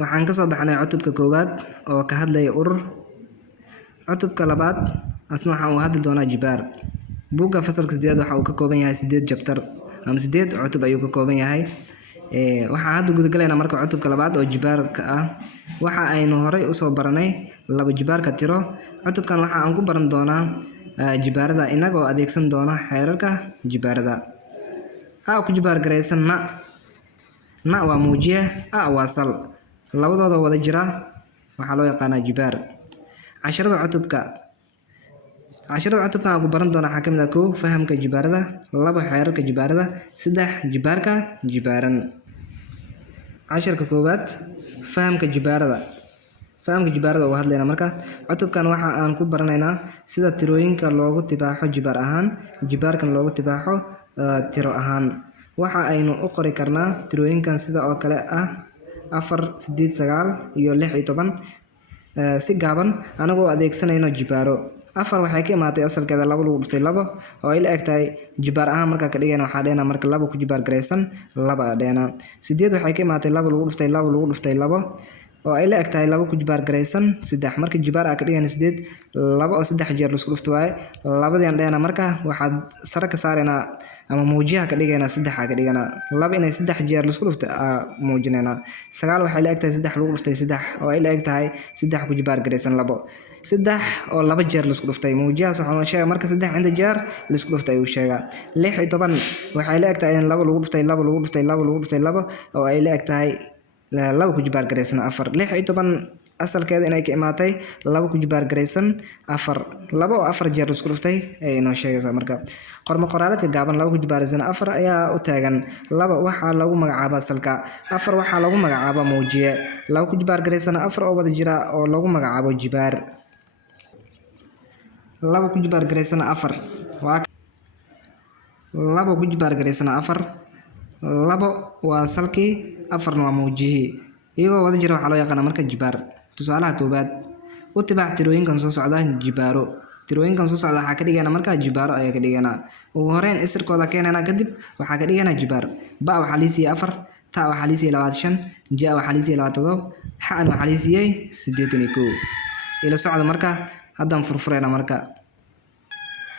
waxaan ka soo baxnay cutubka koowaad oo ka hadlaya urur. Cutubka labaad asna waxa uu hadli doonaa jibaar. Buugga fasalka 8 waxa uu ka kooban yahay 8 chapter ama 8 cutub ayuu ka kooban yahay. Waxaan hadda guda galaynaa marka cutubka labaad oo jibaarka ah. Waxa aynu horay u soo baranay laba jibaarka tiro. Cutubkan waxa aan ku baran doonaa jibaarada inagoo adeegsan doona xeerarka jibaarada. A ku jibaar gareysan na waa muujiye, a waa sal. Labadooda wada jira waxaa loo yaqaanaa jibaar. Casharada cutubkan aan ku baran doonaa waxaa ka mid ah 1 fahamka jibaarada, 2 xeerarka jibaarada, 3 jibaarka jibaaran. Casharka koowaad fahamka jibaarada. Fahamka jibaarada oo hadlayna marka cutubkan waxa aan ku baranaynaa sida tirooyinka loogu tibaaxo jibaar ahaan, jibaarkan loogu tibaaxo tiro ahaan. Waxa aynu u qori karnaa tirooyinkan sida oo kale ah 4, 8, 9 iyo 6 iyo 10 si gaaban anagoo adeegsanayno jibaaro. 4 waxay ka imaatay asalkeeda 2 lagu dhuftay 2 oo ay la eg tahay jibaar ahaan marka ka dhigayna waxa dheena marka 2 ku jibaar gareysan 2 dheena. 8 waxay ka imaatay 2 lagu dhuftay 2 lagu dhuftay 2 oo ay la eg tahay 2 ku jibaar gareysan 3 marka jibaar ka dhigayna 8 2 oo 3 jeer la isku dhufto waaye labadii dheena marka waxaad sare ka saarayna ama muujiyaha ka dhigayna 3 ka dhigana 2 inay 3 jeer la isku dhufto muujinayna 9 waxay la eg tahay 3 lagu dhuftay 3 oo ay la eg tahay 3 ku jibaar gareysan 2 3 oo 2 jeer la isku dhuftay muujiyahaas waxa uu sheegay marka 3 inta jeer la isku dhuftay ayuu sheegaa 6 iyo 10 waxay la eg tahay 2 lagu dhuftay 2 lagu dhuftay 2 lagu dhuftay 2 oo ay la eg tahay 2 ku jibaar gareysan 4 6 iyo 10 asalkeeda inay ka imaatay 2 ku jibaar gareysan 4 2 oo 4 jeer la isku dhuftay ay noo sheegaysaa marka qormo qoraaladka gaaban 2 ku jibaar gareysan 4 ayaa u taagan 2 waxa lagu magacaabaa asalka 4 waxa lagu magacaabaa muujiye 2 ku jibaar gareysan 4 oo wada jira oo lagu magacaabo jibaar 2 ku jibaar gareysan 4 waa 2 ku jibaar gareysan 4 2 waa salkii 4 waa muujiyihii iyagoo wada jira waxa loo yaqaan marka jibaar. Tusaalaha koobaad u tibaax tirooyinkan soo socda jibaaro. Tirooyinkan soo socda waxa ka dhigayna marka jibaaro ayaa ka dhigayna. Ugu horeyn isirkooda keenana kadib waxa ka dhigayna jibaar. Ba waxa liisii 4, ta waxa liisii 25, ja waxa liisii 27, xaan waxa liisii 81. Ila socda marka haddaan furfurayna marka.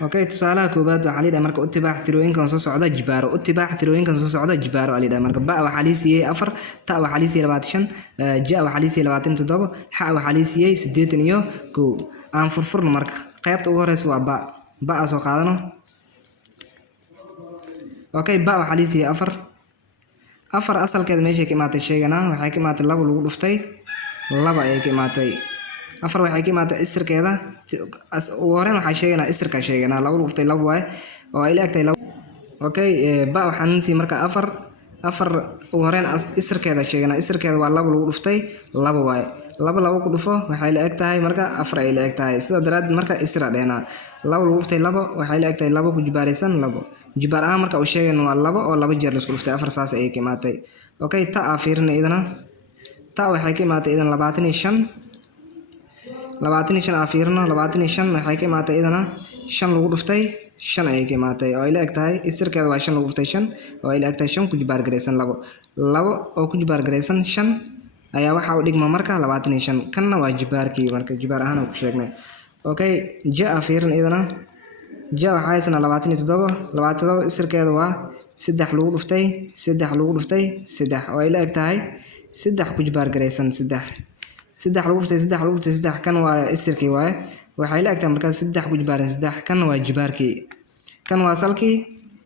Okay, tusaalaha koobaad waxa liidaa marka u tibaax tirooyinkan soo socda jibaaro. U tibaax tirooyinkan soo socda jibaaro liidaa marka ba waxa liisii 4, ta waxa liisii 25, ja waxa liisii 27, xa waxa liisii 81. Aan furfurno marka. Qaybta ugu horeysa waa ba soo qaadano. Okay, ba waxa liisii 4 asalkeeda meesha ka imaatay sheegana waxay ka imaatay 2 lagu dhuftay 2 ay ka imaatay 4 waxay ka imaatay isirkeeda ugu horeyn waxa sheegana isirka sheegana 2 lagu dhuftay 2 waaye oo ay la eg tahay 2. Okay, ba waxaan si marka 4 ugu horeyn isirkeeda sheegana isirkeeda waa 2 lagu dhuftay 2 waaye 2 ku dhufo waxay la eg tahay marka 4 ay la eg tahay sida daraad marka isra dheena 2 lagu dhuftay 2 waxay la eg tahay 2 ku jibaaraysan 2 jibaar ahaan marka uu sheegana waa 2 oo 2 jeer la isku dhuftay 4 saas ay ka imaatay. Okay, ta fiirina idana ta waxay ka imaatay idan 25 fiirino 25 waxay ka imaatay idana 5 lagu dhuftay 5 ay ka imaatay oo ay la eg tahay isirkeeda waa 5 lagu dhuftay 5 oo ay la eg tahay 5 ku jibaar gareysan 2 oo ku jibaar gareysan 5 ayaa waxa uu dhigma marka 25 kanna waa jibaarkii marka jibaar ahaan ku sheegnay. Okay, ja fiirin idana ja waxa haysana 27 isirkeeda waa 3 lagu dhuftay 3 lagu dhuftay 3 oo ay la eg tahay 3 ku jibaar gareysan 3 lagu dhuftay 3 lagu dhuftay 3 kan waa isirkii waaye waxay la eg tahay marka 3 ku jibaar 3 kan waa jibaarkii kan waa salkii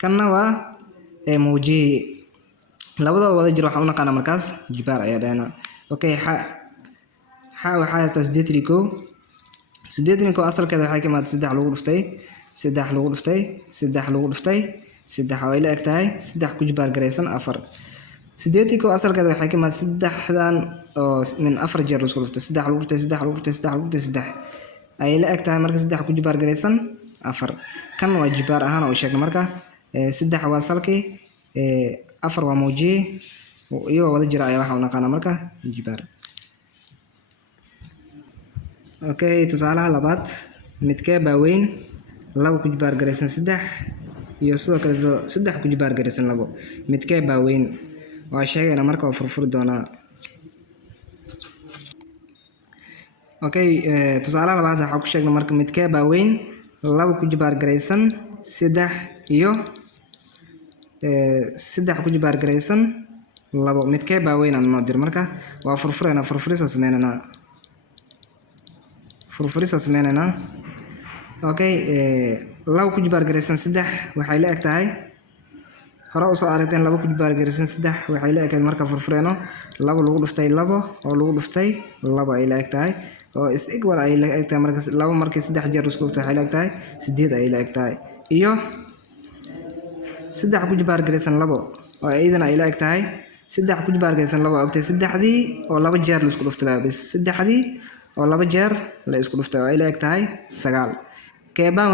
kanna waa muujiyihii labadooda wada jira waxa u naqaana markaas jibaar ayaa dheena. Okay, xa waxa haysta 81 asalkeeda waxay ka imaatay 3 lagu dhuftay 3 lagu dhuftay 3 lagu dhuftay 3 oo ay la eg tahay 3 ku jibaar gareysan 4 81 asalkeeda waxay ka imaatay 3dan oo min 4 jeer la isku dhuftay 3 lagu dhuftay 3 lagu dhuftay 3 lagu dhuftay 3 ay la eg tahay marka 3 ku jibaar gareysan 4 kan waa jibaar ahaan oo sheegna marka 3 waa salkii 4 waa muujiye iyo wada jira ayaa waxa uu naqaana marka jibaar. Okay, tusaalaha labaad midkee baa weyn 2 ku jibaar gareysan 3 iyo sidoo kale 3 ku jibaar gareysan 2 midkee baa weyn waa sheegayna marka oo furfuri doonaa okay tusaalaha labaad waxaan ku sheegnay marka midkee baa weyn 2 ku jibaar garaysan 3 iyo 3 ku jibaar garaysan 2 midkee baa weyn aan noo dir marka waa furfurisa sameynana okay 2 ku jibaar garaysan 3 waxay la eg tahay hore u soo aragteen 2 ku jibaar garaysan 3 waxay la eg marka furfureno 2 lagu dhuftay 2 oo lagu dhuftay 2 ay la eg tahay oo is equal ay la eg tahay marka 2 markii 3 jeer isku dhuftay waxay la eg tahay 8 ay la eg tahay iyo 3 ku jibaar garaysan 2 oo ayadana ay la eg tahay 3 ku jibaar garaysan 2 ogtay 3dii oo 2 jeer la isku dhuftay bis 3dii oo 2 jeer la isku dhuftay oo ay la eg tahay 9 keebaa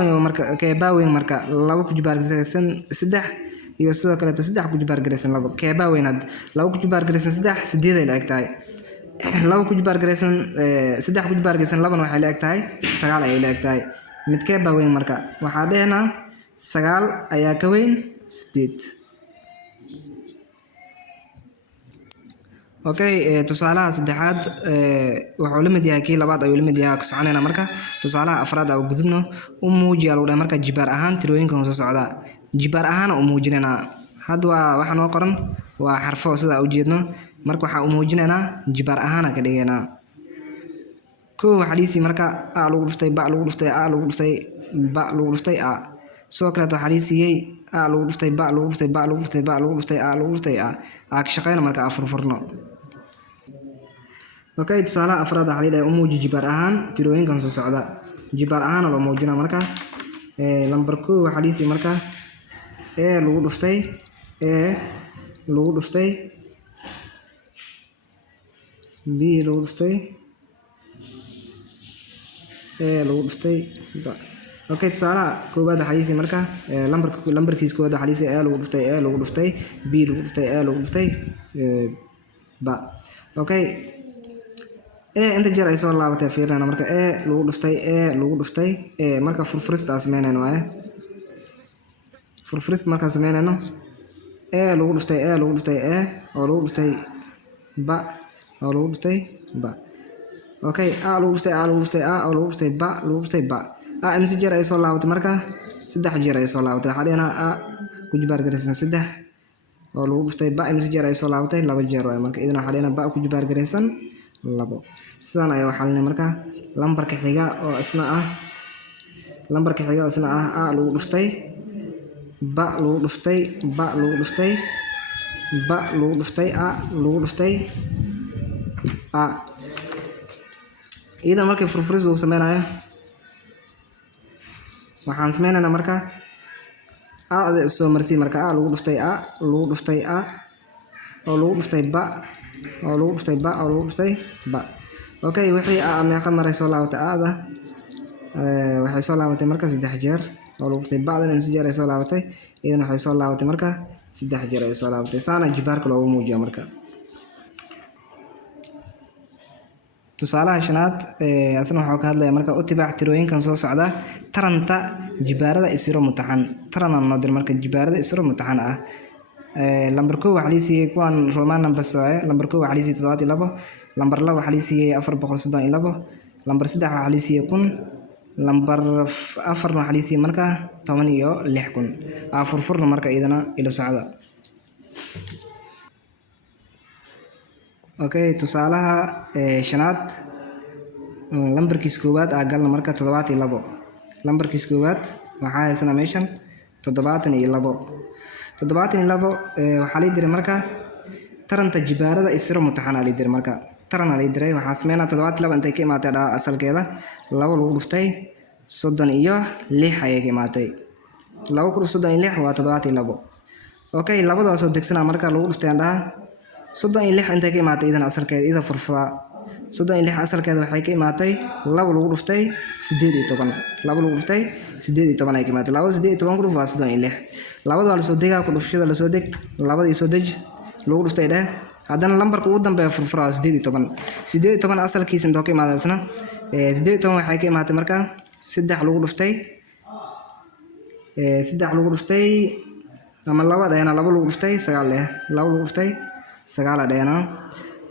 weyn marka 2 ku jibaar garaysan 3 iyo sidoo kale 3 ku jibaar garaysan 2 keebaa weyn had 2 ku jibaar garaysan 3 8 ay la eg tahay 2 ku jibaar garaysan 3 ku jibaar garaysan 2 waxay la eg tahay 9 ay la eg tahay midkee baa weyn marka waxa dheena 9 ayaa ka weyn 8 okay tusaalaha saddexaad wuxuu la mid yahay kii labaad ayuu la mid yahay ka soconayna marka tusaalaha afraad aan gudubno u muujiyo loo dhahay marka jibaar ahaan tirooyinka soo socda jibaar ahaan u muujinayna hadda waxa noo qoran waa xarfo sida u jeedno marka waxa u muujinayna jibaar ahaan ka dhigayna waxa liisi marka a lagu dhuftay ba lagu dhuftay a lagu dhuftay ba lagu dhuftay a soo kale waxa liisiyay a lagu dhuftay ba lagu dhuftay ba lagu dhuftay ba lagu dhuftay a lagu dhuftay a ka shaqeyna marka furfurno okay tusaalaha afraad waxa leeyahay u muuji jibaar ahaan tirooyinkan soo socda jibaar ahaan loo muujina marka lambar 2 waxa liisi marka lagu dhuftay lagu dhuftay b lagu dhuftay lagu dhuftay ba okay tusaalaha koowaad waxa liisi marka lambarkiisa koowaad waxa liisi lagu dhuftay lagu dhuftay b lagu dhuftay lagu dhuftay ba okay inta jeer ay soo laabatay fiirnana marka lagu dhuftay marka furfurista sameynayno waaye furfurista marka sameynayno lagu dhuftay lagu dhuftay oo lagu dhuftay ba oo lagu dhuftay ba okay lagu dhuftay lagu dhuftay oo lagu dhuftay ba lagu dhuftay ba imsi jeer ay soo laabatay marka 3 jeer ay soo laabatay waxa dheena ku jibaar garaysan 3 oo lagu dhuftay ba imsi jeer ay soo laabatay 2 jeer waaye marka idina waxa dheena ba ku jibaar garaysan 2 sidaan ay waxa leenahay marka lambarka xiga oo isna ah lagu dhuftay ba lagu dhuftay ba lagu dhuftay ba lagu dhuftay lagu dhuftay idan markay furfuris uu sameeynaayo waxaan sameeynaa marka aad soo marsi marka lagu dhuftay lagu dhuftay oo lagu dhuftay ba oo lagu dhuftay ba oo lagu dhuftay ba okay wixii meeqa maray soo laabatay aada waxay soo laabatay marka 3 jeer oo lagu dhuftay bacdan imsi jeer ay soo laabatay idan waxay soo laabatay marka 3 jeer ay soo laabatay saana jibaarka loogu muujiyo marka tusaalaha shanaad asna waxa ka hadlaya marka u tibaac tirooyinkan soo socda taranta jibaarada isiro mutaxan tarana noodir marka jibaarada isiro mutaxan ah lambar 1 waxa liisiyay kuwan roman number lambar 1 waxa liisiyay 72 lambar 2 waxa liisiyay 432 lambar 3 waxa liisiyay 1000 lambar 4 waxa liisiyay marka 16000 furfurna marka idana ila socda okay tusaalaha shanaad lambarkiisa koowaad galna marka 72 lambarkiisa koowaad waxa haysan meeshan 72 waxa la diray marka taranta jibaarada isra mutaxana la diray marka tarana la diray waxa sameeyna 72 intay ka imaatay asalkeeda 2 lagu dhuftay 36 ayay ka imaatay 2 ku dhuftay 36 waa 72 okay labadaas oo degsana marka lagu dhuftay andaa 36 intay ka imaatay idan asalkeeda ida furfura 36 asalkeeda waxay ka imaatay 2 lagu dhuftay 18 2 lagu dhuftay 18 ay ka imaatay 18 ku dhufaa 36 labada waa soo degaa ku dhufshada la soo deg labada soo dej lagu dhuftay haddana lambarka ugu dambeeya furfura 18 asalkiisa inta ka imaadaysna 18 waxay ka imaatay marka 3 lagu dhuftay 3 lagu dhuftay ama laba dheena 2 lagu dhuftay 9 leh 2 lagu dhuftay 9 dheena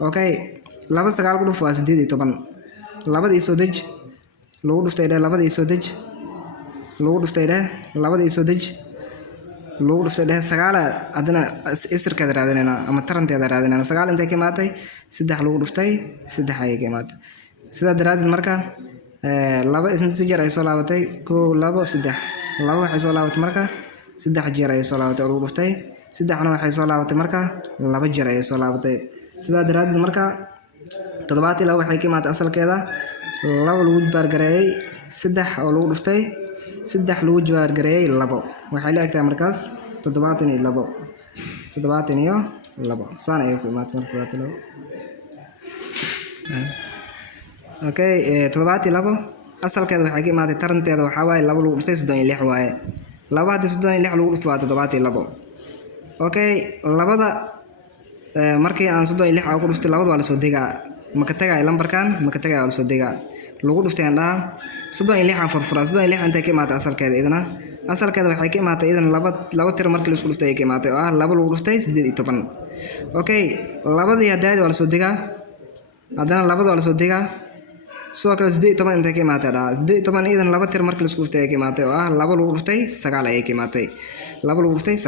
okay 2 9 ku dhuf waa 18 2 labadii soo dej lagu dhuftay dheh labadii soo dej lagu dhuftay dheh labadii soo dej lagu dhuftay dheh sagaal adana isirkeeda raadinayna ama taranteeda raadinayna sagaal intay ka imaatay 3 lagu dhuftay 3 ayay ka imaatay sida daraadid marka laba isma jeer ay soo laabatay 1 2 3 laba waxay soo laabatay marka 3 jeer ay soo laabatay lagu dhuftay 3na waxay soo laabatay marka laba jeer ay soo laabatay sida daraadid marka 72 waxay ka imaatay asalkeeda laba lagu jibaar gareeyay 3 oo lagu dhuftay 3 lagu jibaar gareeyay labo waxay leegtahay markaas 72 saan ay ku imaatay marka 72 okay 72 asalkeeda waxay ka imaatay taranteeda waxa waaye laba lagu dhuftay 36 waaye laba hadii 36 lagu dhuftay 72 okay labada markii aan 36 aan ku dhuftay labada waa la soo degaa ma ka tagay lambarkan ma ka tagay waa la soo degaa lagu dhuftay aan dhaha 36 aan furfura 36 intay ka imaatay asalkeeda idana asalkeeda waxay ka imaatay idan laba tir markii la isku dhuftay ay ka imaatay oo ah laba lagu dhuftay 18 okay labadii hadaayad waa la soo degaa hadana labada waa la soo degaa soo kale 18 intay ka imaatay dhaha 18 idan laba tir markii la isku dhuftay ay ka imaatay oo ah laba lagu dhuftay 9 ay ka imaatay laba lagu dhuftay 9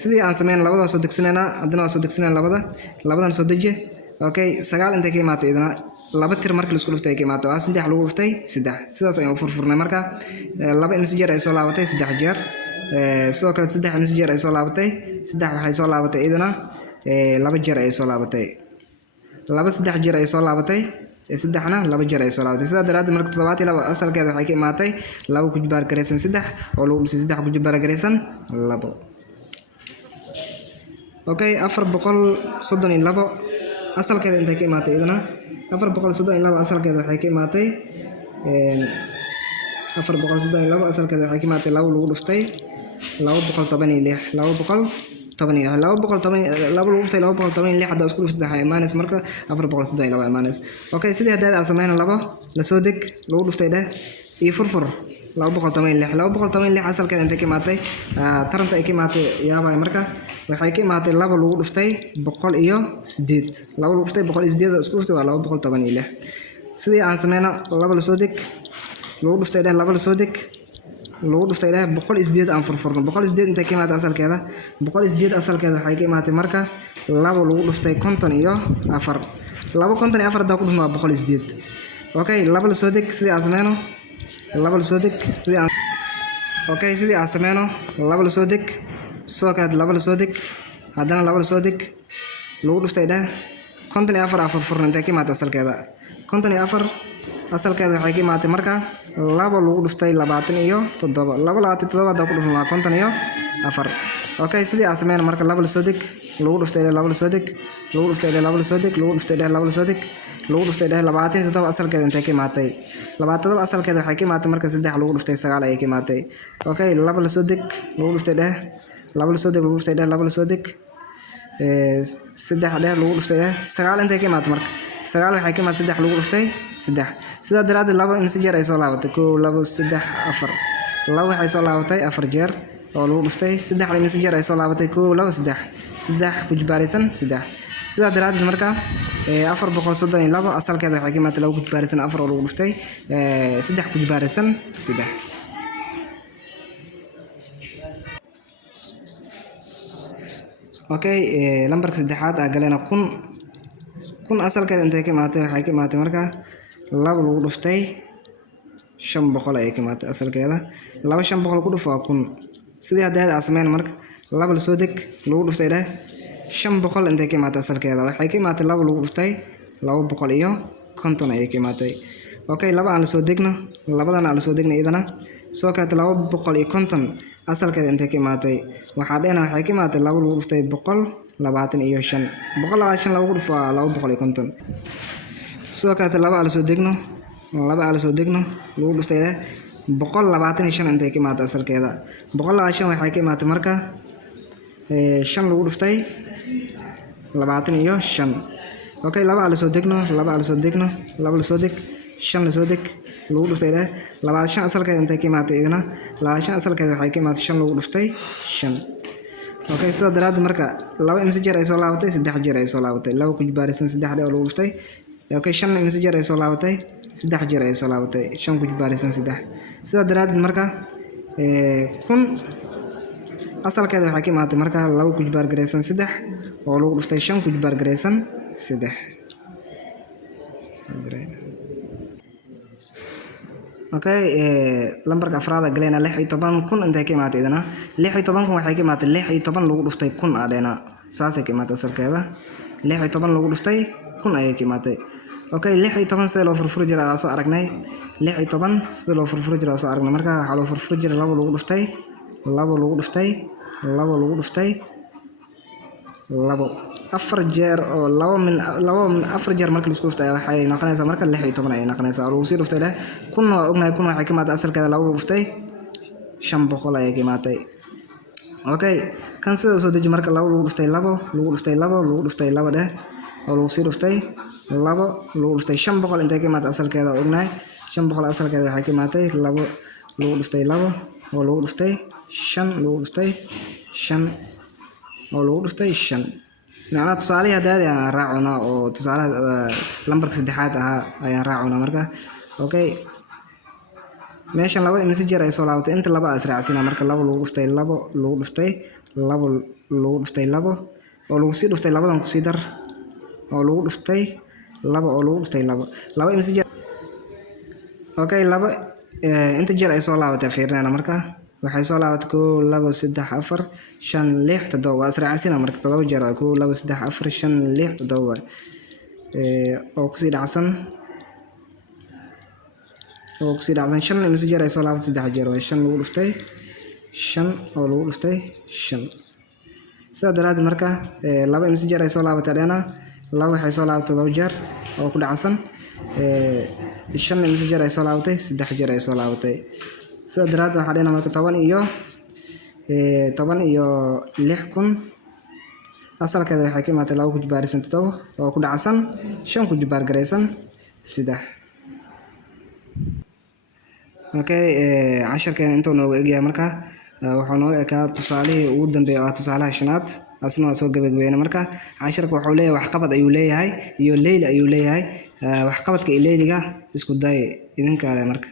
sidii aan sameyn labada soo degsanayna hadana waa soo degsanayna labadan soo deji okay 9 intay ka imaatay idana laba tir markii la isku dhuftay ay ka imaatay oo 3 lagu dhuftay 3 sidaas ayaan u furfurnay marka laba imsi jeer ay soo laabatay 3 jeer soo kale 3 imsi jeer ay soo laabatay 3 waxay soo laabatay idana laba jeer ay soo laabatay laba 3 jeer ay soo laabatay 3na laba jeer ay soo laabatay sida daraaddeed marka 72 asalkeeda waxay ka imaatay laba ku jibaar gareysan 3 oo lagu dhisay 3 ku jibaar gareysan 2 okay 432 asalkeeda intay ka imaatay idana 432 asalkeeda waxay ka imaatay 432 asalkeeda waxay ka imaatay laba lagu dhuftay 216 lagu dhuftay 216 hadda isku dhuftay waxay imaanaysaa marka 432 imaanaysa okay sidii hadda aan sameeyno laba la soo deg lagu dhuftay dheh iyo furfur 216 asalkeeda intay ka imaatay taranta ay ka imaatay yaabay marka waxay ka imaatay laba lagu dhuftay 108 laba lagu dhuftay 108 isku dhuftay waa 216 sidii aan sameeyno laba la soo deg lagu dhuftay dheh laba la soo deg lagu dhuftay dheh 108 aan furfurno 108 intay ka imaatay asalkeeda 108 asalkeeda waxay ka imaatay marka laba lagu dhuftay 54 laba 54 da ku dhufnaa 108 okay laba la soo deg sidii aan sameeyno laba la soo deg sidii aan okay sidii aan sameeyno laba la soo deg soo kale laba la soo deg hadana laba la soo deg lagu dhuftay dheh 54 furfurno intay ka imaatay asalkeeda 54 asalkeeda waxay ka imaatay marka laba lagu dhuftay 27 laba 27 da ku dhufnaa 54 okay sidii aan sameeyno marka laba la soo deg lagu dhuftay laba la soo deg lagu dhuftay laba la soo deg lagu dhuftay laba la soo deg lagu dhuftay 27 asalkeeda intay ka imaatay 27 asalkeeda waxay ka imaatay marka 3 lagu dhuftay 9 ay ka imaatay okay laba la soo deg lagu dhuftay laba la soo deg lagu dhuftay laba la soo deg 3 lagu dhuftay 9 intay ka imaatay marka 9 waxay ka imaatay 3 lagu dhuftay 3 sida daraaddeed laba imsi jeer ay soo laabatay 1 2 3 4 laba waxay soo laabatay 4 jeer oo lagu dhuftay 3 imsi jeer ay soo laabatay 1 2 3 ku jibaaraysan 3 sida daraaddeed marka 432 asalkeeda waxay ka imaatay laba ku jibaaraysan 4 oo lagu dhuftay 3 ku jibaaraysan 3 okay lambarka saddexaad aa galena 1000 asalkeeda intay ka imaatay waxay ka imaatay marka laba lagu dhuftay 500 ay ka imaatay asalkeeda laba 500 ku dhuf waa 1000 sidii hadda aan sameeyno marka laba la soo deg lagu dhuftay dheh 500 intay ka imaatay asalkeeda waxay ka imaatay laba lagu dhuftay 250 ay ka imaatay okay laba aan la soo degno labadan aan la soo degno idana soo kale 250 asalkeeda intay ka imaatay waxa dheena waxay ka imaatay laba lagu dhuftay 125 125 lagu dhuf waa 250 soo kale laba aan la soo degno lagu dhuftay 125 intay ka imaatay asalkeeda 125 waxay ka imaatay marka 5 lagu dhuftay 25 okay laba aan la soo degno laba la soo deg 5 la soo deg lagu dhuftay 25 asalkeeda intay ka imaatay idana 25 asalkeeda waxay ka imaatay 5 lagu dhuftay 5 okay sida daraaddeed marka laba imsi jeer ay soo laabatay 3 jeer ay soo laabatay laba ku jibaaraysan 3 oo lagu dhuftay okay 5 imisa jeer ay soo laabatay 3 jeer ay soo laabatay 5 ku jibaaraysan 3 sidaa daraaddeed marka kun asalkeeda waxay ka imaatay marka 2 ku jibaar gareysan 3 oo lagu dhuftay 5 ku jibaar gareysan 3 okay lambarka afraad galeyna 16 kun intay ka imaatay idana 16 kun waxay ka imaatay 16 lagu dhuftay kun adeena saasay ka imaatay asalkeeda 16 lagu dhuftay kun ayay ka imaatay okay 16 sida loo furfuri jiray soo aragnay 16 sida loo furfuri jiray soo aragnay marka waxa loo furfuri jiray 2 lagu dhuftay 2 lagu dhuftay 2 lagu dhuftay 2 afar jeer oo 2 min 4 jeer marka la isku dhuftay waxay noqonaysaa marka 16 ay noqonaysaa lagu sii dhuftay kun waa ognahay kun waxay ka imaatay asalkeeda 2 lagu dhuftay 500 ayay ka imaatay okay kan sida soo deji marka 2 lagu dhuftay 2 lagu dhuftay 2 lagu dhuftay 2 dheh oo lagu sii dhuftay 2 lagu dhuftay 500 intay ka imaatay asalkeeda ognahay 500 asalkeeda waxay ka imaatay 2 lagu dhuftay 2 oo lagu dhuftay 5 lagu dhuftay 5 oo lagu dhuftay 5 macnaha tusaalaha hadda aan raacona oo tusaalaha lambarka saddexaad ayaan raacona marka okay meeshan 2 imisa jeer ay soo laabatay inta 2 asraacina marka 2 lagu dhuftay 2 lagu dhuftay 2 lagu dhuftay 2 oo lagu sii dhuftay 2dan ku sii dar oo lagu dhuftay 2 oo lagu dhuftay 2 imisa jeer okay 2 inta jeer ay soo laabatay fiirnana marka waxay soo laabatay 1 2 3 4 5 6 7 waa asraacina marka 7 jeer 1 2 3 4 5 6 7 oo ku sii dhacsan oo ku sii dhacsan 5 imisa jeer ay soo laabatay 3 jeer 5 lagu dhuftay 5 oo lagu dhuftay 5 sidaa daraaddeed marka 2 imisa jeer ay soo laabatay dheena 2 waxay soo laabatay 7 jeer oo ku dhacsan 5 imisa jeer ay soo laabatay 3 jeer ay soo laabatay sidaa daraaddeed waxaa dheena marka 10 iyo 6 kun asalkeeda waxay ka imaatay 2 ku jibaaraysan 7 oo ku dhacsan 5 ku jibaar gareysan 3 okay casharkeena inta noogu egyahay marka waxaa nooga ekaa tusaalihii ugu dambeeyay oo tusaalaha shanaad asna waa soo gabagabeeyay marka casharka wuxuu leeyahay wax qabad ayuu leeyahay iyo leyli ayuu leeyahay wax qabadka iyo leyliga isku day idinka marka